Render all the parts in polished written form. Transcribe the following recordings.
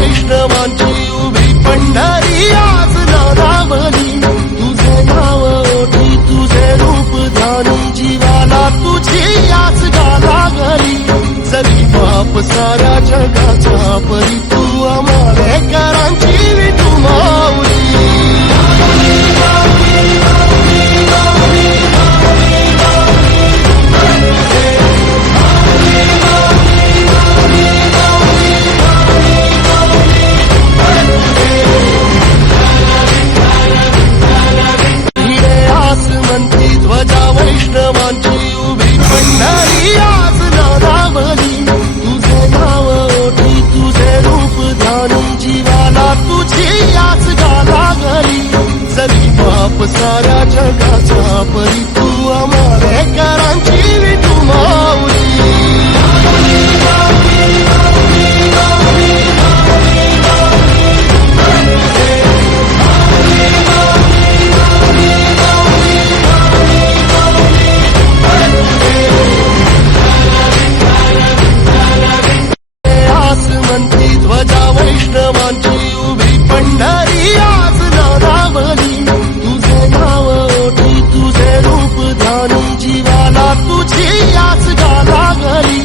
वैष्णवांची उभी पंढरी आज नादावली तुझे नाव ओठी तुझे रूप ध्यानी जीवाला तुझी आज गाला गली जरी बाप साऱ्या जगाचा परी तू आमालेकरांची विठू माऊली वैष्णवांची उभी पंढरी आज नादावली तुझे नाव ओठी तुझे रूप ध्यानी जीवाला तुझी आज गाला गली जरी बाप साऱ्या जगाचा परी तू आमालेकरांची विठू माऊली वैष्णवांची उभी पंढरी आज नादावली तुझे नाव ओठी तुझे रूप ध्यानी जीवाला तुझी आज गाला गली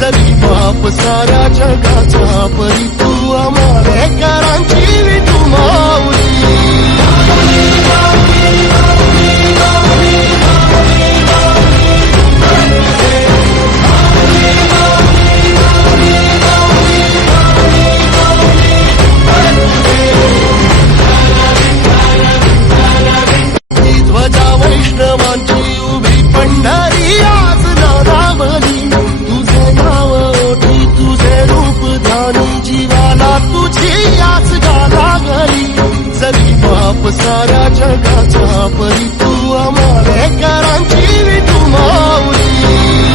जरी बाप साऱ्या जगाचा परी तू आमालेकरांची विठू माऊली वैष्णवांची उभी पंढरी आज नादावली तुझे नाव ओठी तुझे रूप ध्यानी जीवाला तुझी आज गाला गली जरी बाप साऱ्या जगाचा परी तू आमालेकरांची विठू माऊली